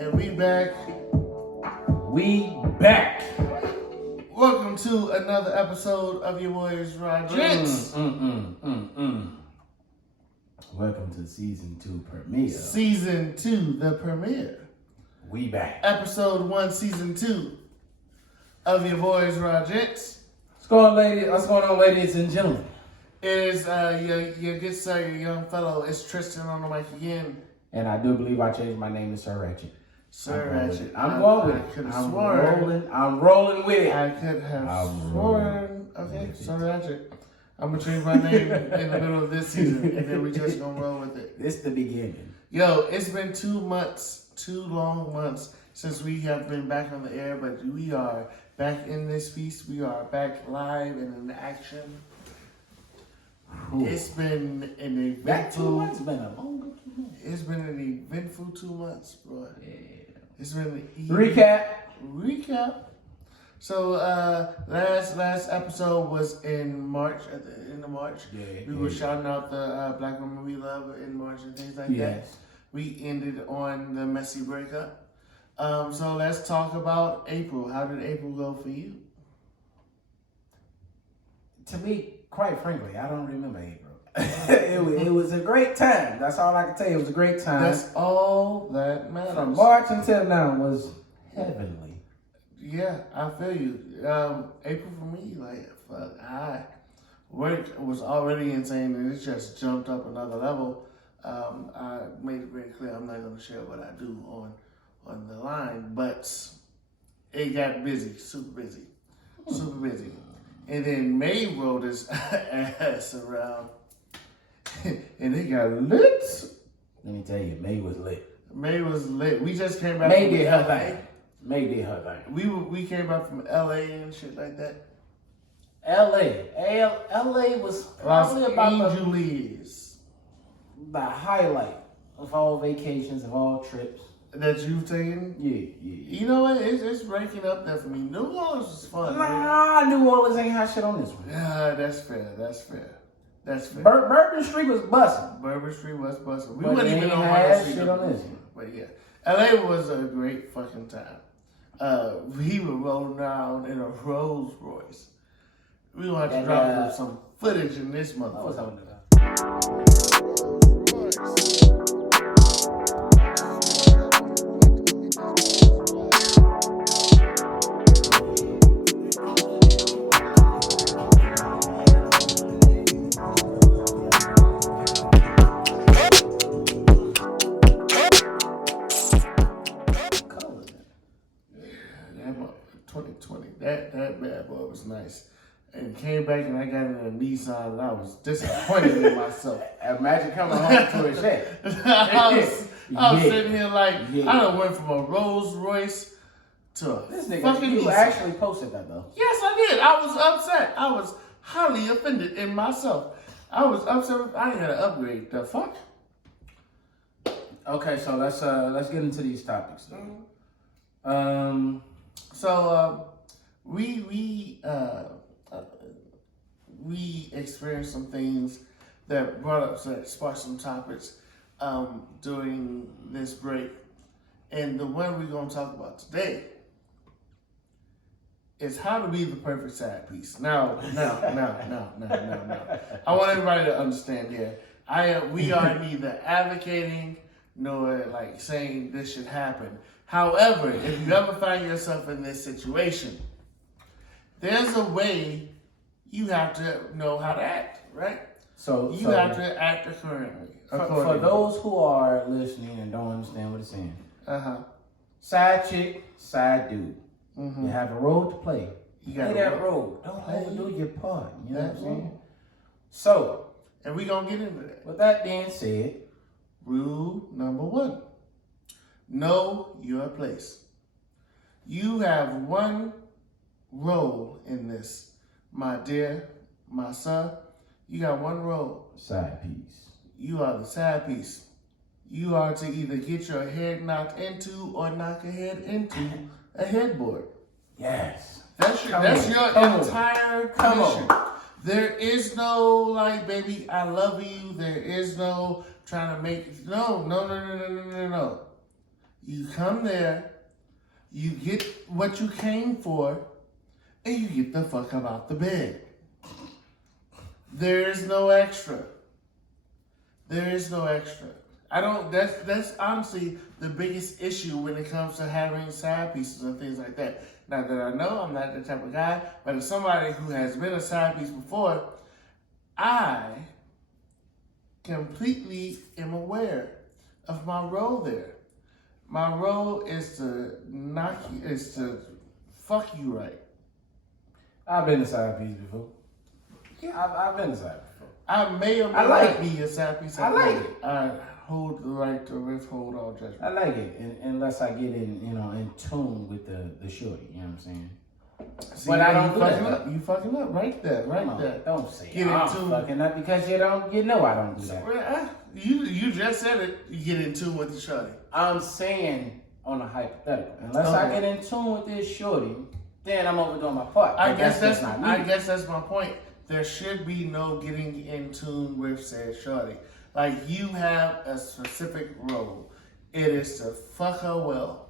And we back. We back. Welcome to another episode of your boys RaGents. Welcome to season 2 premiere. Season 2, the premiere. We back. Episode 1, season 2 of your boys RaGents. What's going on, ladies and gentlemen? It is your good sir, your young fellow. It's Tristan on the mic again. And I do believe I changed my name to Sir Ratchet. Sir Ratchet. I'm going with it. I'm rolling with it. I could have sworn. Okay, Sir Ratchet. I'm gonna change my name in the middle of this season, and then we just gonna roll with it. This the beginning. Yo, it's been 2 months, 2 long months since we have been back on the air, but we are back in this piece. We are back live and in action. Ooh. It's been an eventful. That 2 months been a long 2 months. It's been an eventful 2 months, bro. Yeah. It's been Recap. So last episode was in March, at the end of March. Yeah, we were shouting out the black women we love in March and things like that. We ended on the messy breakup. So let's talk about April. How did April go for you? To me, quite frankly, I don't remember April. it was a great time. That's all I can tell you. It was a great time. That's all that matters. From March until now was heavenly. Yeah, I feel you. April for me, like, fuck, work was already insane and it just jumped up another level. I made it very clear I'm not going to share what I do on the line, but it got busy, super busy. And then May rolled his ass around and it got lit. Let me tell you, May was lit. May was lit. We just came back May did her thing. May did her thing. We came back from LA and shit like that. LA was probably about the highlight of all vacations, of all trips. That you've taken? Yeah. You know what? It's ranking up there for me. New Orleans was fun. Nah, New Orleans ain't had shit on this one. Yeah, that's fair. Bourbon Street was busting. We wouldn't even on Bourbon Street. Shit on this one. But yeah, LA was a great fucking time. We were rolling around in a Rolls Royce. We gonna have to drop some footage in this motherfucker. What was I doing? That bad boy was nice. And came back and I got in a Nissan and I was disappointed in myself. Imagine coming home to a jet. I was sitting here like, I done went from a Rolls Royce to a this nigga, fucking you Nissan. actually posted that though. Yes, I did. I was upset. I was highly offended in myself. I was upset. I had to upgrade. The fuck? Okay, so let's get into these topics though. Mm-hmm. We experienced some things that sparked some topics during this break. And the one we're going to talk about today is how to be the perfect side piece. Now. I want everybody to understand here. We are neither advocating nor like saying this should happen. However, if you ever find yourself in this situation, there's a way you have to know how to act, right? So you have to act accordingly. For those who are listening and don't understand what it's saying, side chick, side dude. Mm-hmm. You have a role to play. You got that role. Don't overdo your part. You know what I'm saying? So, and we're gonna get into that. With that being said, rule number 1: know your place. You have one role in this, my dear, my son. You got one role. Side piece. You are the side piece. You are to either get your head knocked into or knock your head into a headboard. Yes. That's your entire commission. There is no like, baby, I love you. There is no trying to make it. No. You come there, you get what you came for, and you get the fuck up out the bed. There is no extra. There is no extra. That's honestly the biggest issue when it comes to having side pieces and things like that. Not that I know, I'm not the type of guy, but as somebody who has been a side piece before, I completely am aware of my role there. My role is to fuck you right. I've been a side piece before. Yeah, I've been a side before. I may or may not be a side piece. I like it. I hold the right to withhold all judgment. I like it, unless I get in tune with the shorty. You know what I'm saying? See, but I don't do that. You fucking up right there, there. Don't say get I'm fucking up because you know I don't do that. You just said it. You get in tune with the shorty. I'm saying on a hypothetical. Unless I get in tune with this shorty, then I'm overdoing my part. I guess that's my point. There should be no getting in tune with said shorty. Like, you have a specific role. It is to fuck her well.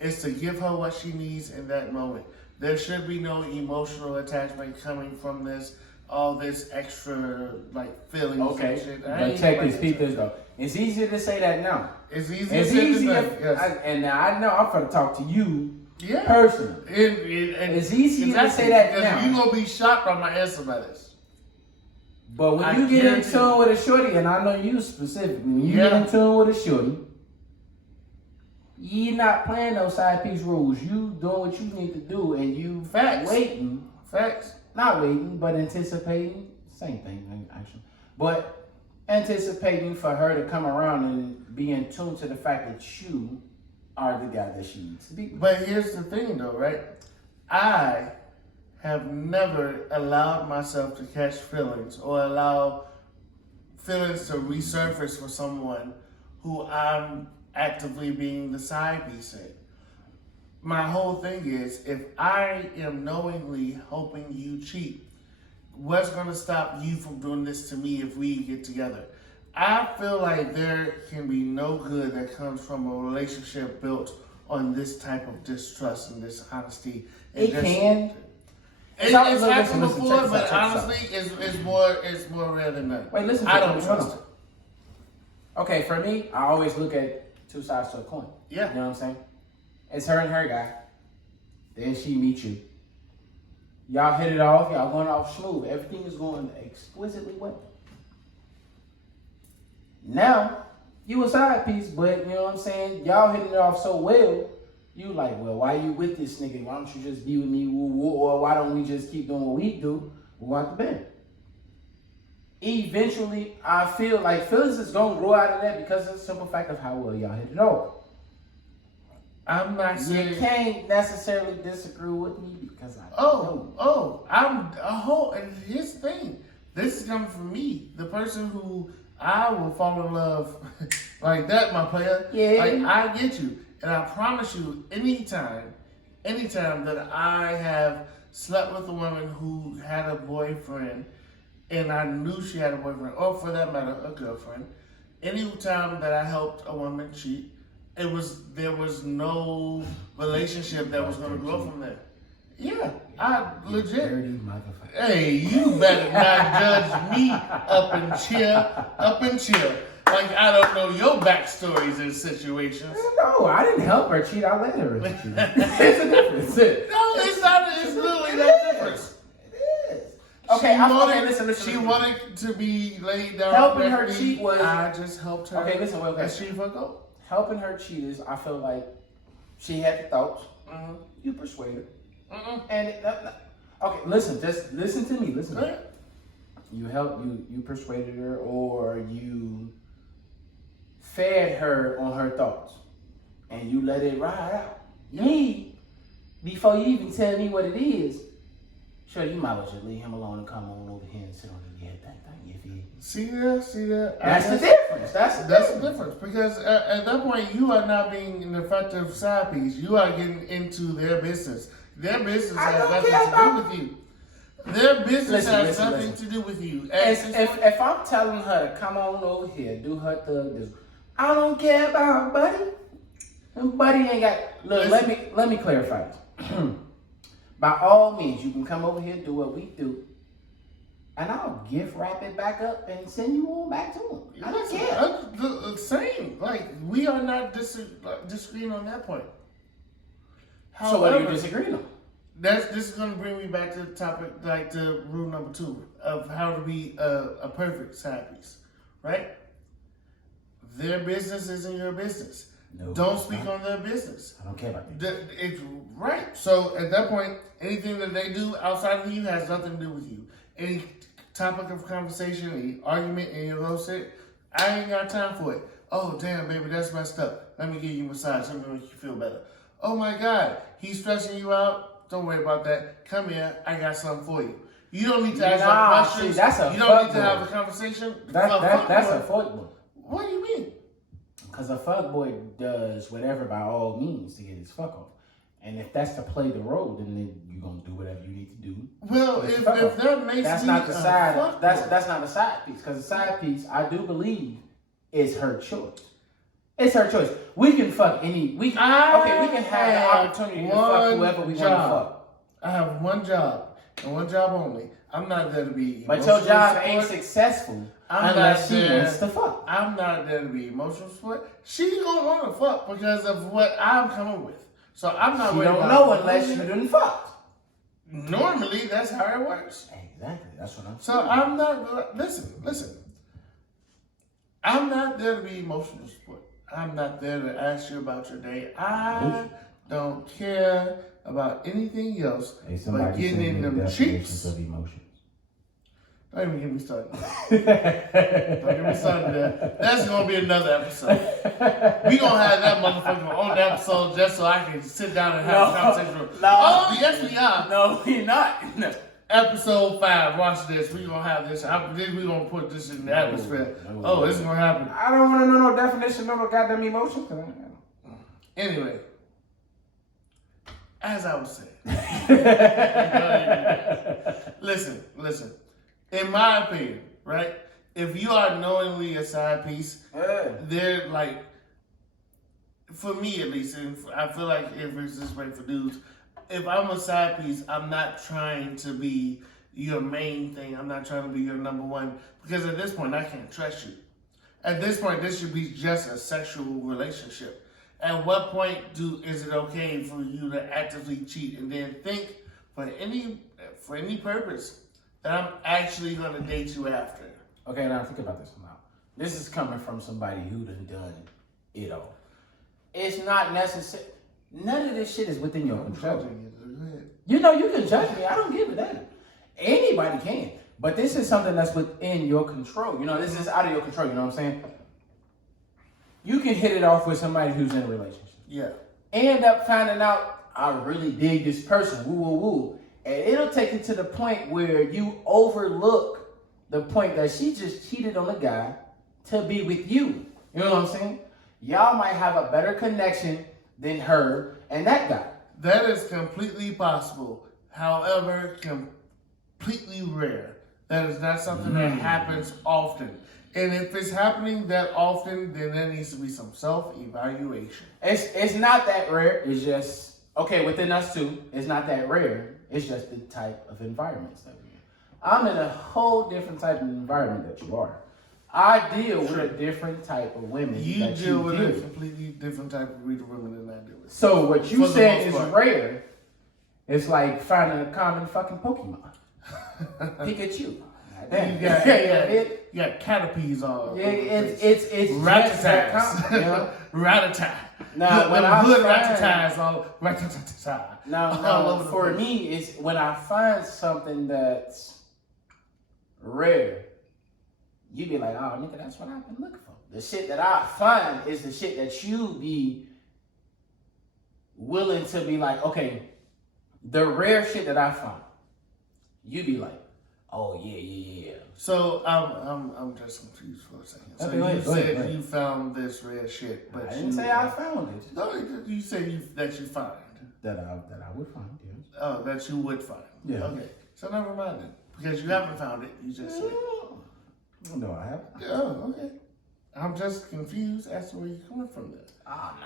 It's to give her what she needs in that moment. There should be no emotional attachment coming from this, all this extra, like, feelings and shit. But check this, peep this, though. It's easier to say that now. It's easier. Yes. And now I know I'm going to talk to you personally. It's easier to say that now. You're going to be shocked by my answer by this. But when you get in tune with a shorty, and I know you specifically, when you get in tune with a shorty, you're not playing those side piece rules. You doing what you need to do, and you waiting. Facts. Not waiting, but anticipating. Same thing, actually. But anticipating for her to come around and be in tune to the fact that you are the guy that she needs to be with. But here's the thing, though, right? I have never allowed myself to catch feelings or allow feelings to resurface for someone who I'm actively being the side piece in. My whole thing is, if I am knowingly hoping you cheat, what's going to stop you from doing this to me if we get together? I feel like there can be no good that comes from a relationship built on this type of distrust and dishonesty. It can. It's happened before, but honestly, it's more rare than that. Wait, listen. I don't trust it. Okay, for me, I always look at two sides to a coin. Yeah. You know what I'm saying? It's her and her guy. Then she meets you. Y'all hit it off. Y'all going off smooth. Everything is going exquisitely well. Now, you a side piece, but you know what I'm saying? Y'all hitting it off so well. You like, well, why you with this nigga? Why don't you just be with me? Or why don't we just keep doing what we do? We want the bed. Eventually, I feel like feelings is going to grow out of that because of the simple fact of how well y'all hit it off. I'm not saying... You can't necessarily disagree with me because I and here's the thing. This is coming from me. The person who I will fall in love like that, my player. Yeah. Like, I get you. And I promise you, anytime that I have slept with a woman who had a boyfriend, and I knew she had a boyfriend, or for that matter, a girlfriend, anytime that I helped a woman cheat, there was no relationship that was going to grow from there. Yeah, I legit. Dirty motherfucker. Hey, you better not judge me up and chill. Like, I don't know your backstories in situations. No, I didn't help her cheat. I let her cheat. It's a difference. No, it's not. It's literally that difference. It is. Okay, listen. She wanted to be laid down. Helping her cheat was... I just helped her. Okay, listen. And she fuck up. Helping her cheat is, I feel like she had the thoughts. Mm-hmm. You persuaded her. Mm-mm. And okay, listen. Just listen to me. Listen. Yeah. You persuaded her, or you fed her on her thoughts, and you let it ride out. Me, before you even tell me what it is, sure, you might as well just leave him alone and come on over here and sit on the thing. You feel? See that? That's the difference. That's the difference. Because at that point, you are not being an effective side piece. You are getting into their business. Their business has nothing to do with you. Their business has nothing to do with you. If I'm telling her to come on over here, do her thug, I don't care about her, buddy. Buddy ain't got. Look, let me clarify this. By all means, you can come over here, do what we do, and I'll gift wrap it back up and send you on back to him. I don't care. Same. Like, we are not disagreeing on that point. So what are you disagreeing on? This is going to bring me back to the topic, like to rule number 2 of how to be a perfect side piece, right? Their business isn't your business. No, don't speak on their business. I don't care about that. It's right. So at that point, anything that they do outside of you has nothing to do with you. Any topic of conversation, any argument, any of those shit, I ain't got time for it. Oh, damn, baby, that's messed up. Let me give you a massage. Let me make you feel better. Oh, my God, he's stressing you out. Don't worry about that. Come here. I got something for you. You don't need to ask questions. See, you don't need to have a conversation. That's a fuckboy. What do you mean? Because a fuckboy does whatever by all means to get his fuck off. And if that's to play the role, then you're going to do whatever you need to do. Well, if that makes that's me not the side. That's not the side piece. Because the side piece, I do believe, is her choice. It's her choice. We can fuck any. We can have the opportunity to fuck whoever we want to fuck. I have one job and one job only. I'm not there to be. But your job ain't successful unless she wants to fuck. I'm not there to be emotional support. She gonna want to fuck because of what I'm coming with. So I'm not. She don't know unless you didn't fuck. Normally, that's how it works. Exactly. That's what I'm saying. So I'm not. Listen. I'm not there to be emotional support. I'm not there to ask you about your day. I don't care about anything else but getting in them cheeks. Of emotions. Don't even get me started. Don't get me started there. That's going to be another episode. We going to have that motherfucker on the episode just so I can sit down and have a conversation. Oh, yes, we are. No, we're not. No. Episode 5, watch this. We're going to have this. Then we're going to put this in the atmosphere. This is going to happen. I don't want to know no definition of no goddamn emotion. Anyway, as I was saying. Listen. In my opinion, right? If you are knowingly a side piece, they're like, for me at least, and I feel like if it's this way for dudes, if I'm a side piece, I'm not trying to be your main thing. I'm not trying to be your number one, because at this point, I can't trust you. At this point, this should be just a sexual relationship. At what point is it okay for you to actively cheat and then think for any purpose that I'm actually going to date you after? Okay, now think about this now. This is coming from somebody who done it all. It's not necessary. None of this shit is within your control. You know, you can judge me. I don't give a damn. Anybody can. But this is something that's within your control. You know, this is out of your control. You know what I'm saying? You can hit it off with somebody who's in a relationship. Yeah. End up finding out, I really dig this person. Woo, woo, woo. And it'll take it to the point where you overlook the point that she just cheated on a guy to be with you. You know what I'm saying? Y'all might have a better connection than her and that guy. That is completely possible. However, completely rare. That is not something that happens often. And if it's happening that often, then there needs to be some self-evaluation. It's not that rare. It's just, okay, within us two, it's not that rare. It's just the type of environments that we're in. I'm in a whole different type of environment that you are. I deal with a different type of women. You deal with a completely different type of breed of women than I deal with. So what you said is rare. It's like finding a common fucking Pokemon. Pikachu. Damn. You got Caterpies on. Yeah, it's Ratchet. You know? Ratchet. Now when I good Ratchet all Ratchet. Now for me, it's when I find something that's rare. You be like, oh, nigga, that's what I've been looking for. The shit that I find is the shit that you be willing to be like, okay, the rare shit that I find, you be like, oh, yeah. So, I'm just confused for a second. So okay, you said you found this rare shit, but I didn't say I found it. No, you said that you find. That I would find, yes. Oh, that you would find. Yeah. Okay. So never mind then. Because you haven't found it, you just said. No, I haven't. Oh, okay. I'm just confused as to where you're coming from there.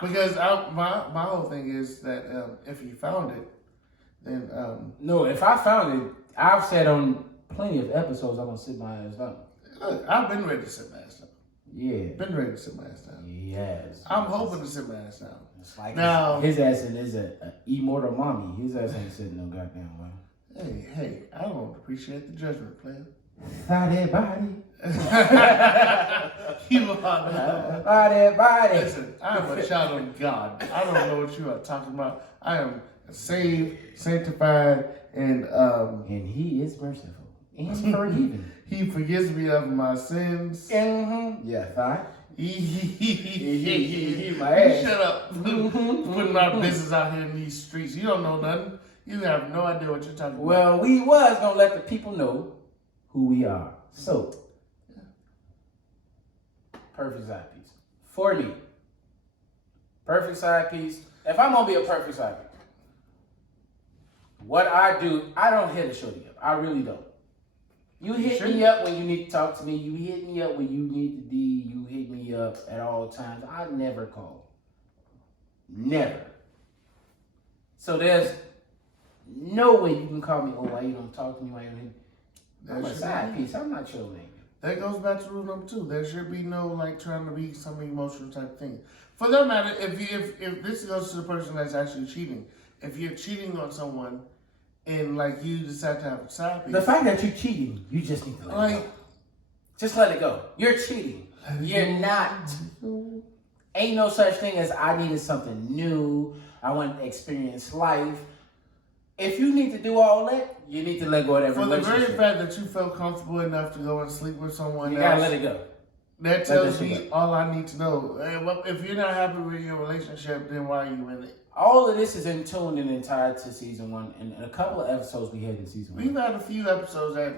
Because my whole thing is that if you found it, then no. If I found it, I've said on plenty of episodes I'm gonna sit my ass down. Look, I've been ready to sit my ass down. Yeah, been ready to sit my ass down. Yes, I'm hoping to sit my ass down. It's like now his ass is a immortal mommy. His ass ain't sitting no goddamn way. Hey, I don't appreciate the judgment, player. Body. You are body. Listen, I am a child of God. I don't know what you are talking about. I am saved, sanctified, and He is merciful and forgiving. He forgives me of my sins. Mm-hmm. Yeah, fine. My ass. Shut up. Putting my business out here in these streets. You don't know nothing. You have no idea what you're talking about. Well, we was gonna let the people know who we are. So, perfect side piece. For me, perfect side piece. If I'm gonna be a perfect side piece, what I do, I don't hit a shorty up. I really don't. You hit me up when you need to talk to me. You hit me up when you need to be. You hit me up at all times. I never call. Never. So there's no way you can call me, oh, why you don't talk to me? Why you don't... I'm a side piece. I'm not your nigga. That goes back to rule number 2. There should be no trying to be some emotional type thing. For that matter, if this goes to the person that's actually cheating, if you're cheating on someone and you decide to have a side piece, the fact that you're cheating, you just need to let it go. Just let it go. You're cheating. You're not. Ain't no such thing as I needed something new. I want to experience life. If you need to do all that, you need to let go of that relationship. For the very fact that you felt comfortable enough to go and sleep with someone else, you gotta let it go. That tells me all I need to know. If you're not happy with your relationship, then why are you in it? All of this is in tune and tied to season 1, and a couple of episodes we had in season 1. We've had a few episodes that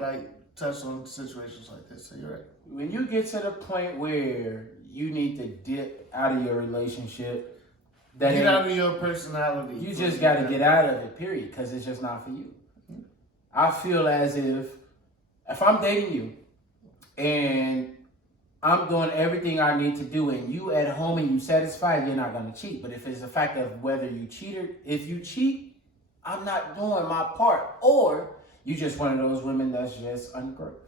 touch on situations like this, so you're right. When you get to the point where you need to dip out of your relationship, get out of your personality. You just got to get out of it, period, because it's just not for you. I feel as if I'm dating you and I'm doing everything I need to do and you at home and you satisfied, you're not going to cheat. But if it's a fact of whether you cheated, if you cheat, I'm not doing my part. Or you just one of those women that's just ungrateful.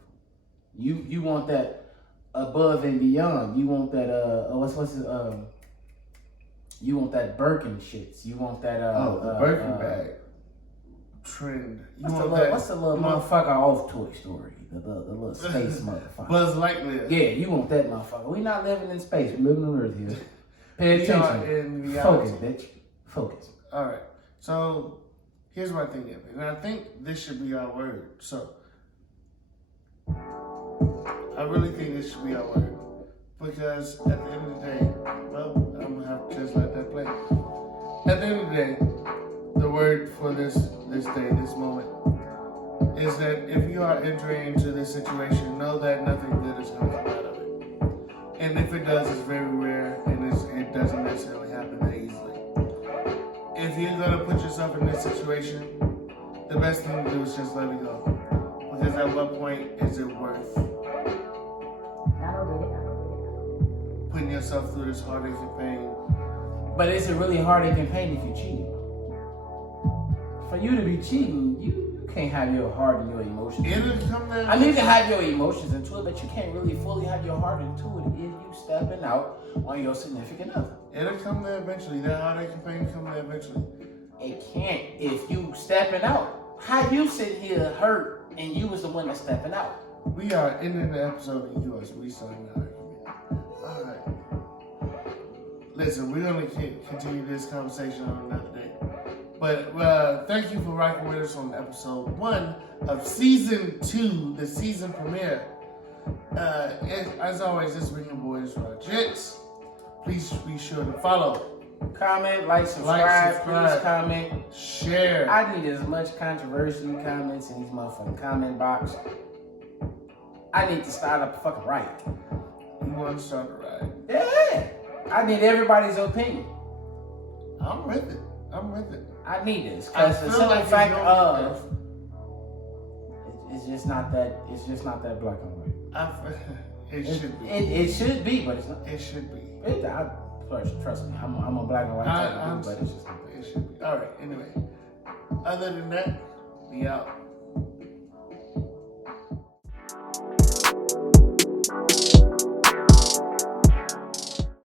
You want that above and beyond. You want that, you want that Birkin shits. You want that the Birkin bag trend. What's the little motherfucker off Toy Story? The little space motherfucker. Buzz Lightyear. Yeah, you want that motherfucker. We not living in space. We living on Earth here. Pay attention. Focus, bitch. Focus. All right. So here's my thing, and I think this should be our word. So I really think this should be our word. Because at the end of the day, well, I'm gonna have to just let that play. At the end of the day, the word for this day, this moment, is that if you are entering into this situation, know that nothing good is gonna come out of it. And if it does, it's very rare, and it doesn't necessarily happen that easily. If you're gonna put yourself in this situation, the best thing to do is just let it go. Because at what point is it worth putting yourself through this heartache and pain? But is it really heartache and pain if you're cheating? For you to be cheating, you can't have your heart and your emotions. It'll come down. I mean, you can have your emotions into it, but you can't really fully have your heart into it if you stepping out on your significant other. It'll come there eventually. That heartache and pain come there eventually. It can't if you stepping out. How you sit here hurt and you was the one that's stepping out? We are ending the episode and you are restarting the argument. All right. Listen, we're going to continue this conversation on another day. But thank you for rocking with us on episode 1 of season 2, the season premiere. As always, this is your boys, RaGents. Please be sure to follow, comment, like, subscribe. Please comment, share. I need as much controversy comments in these motherfucking comment box. I need to start up a fucking riot. You want to start a riot? Yeah. I need everybody's opinion. I'm with it. I need this because the simple fact of it's just not that black and white. It should be. It should be, but it's not. It should be. Trust me, I'm a black and white type of dude, but it's just it should be. All right. Anyway, other than that, we out.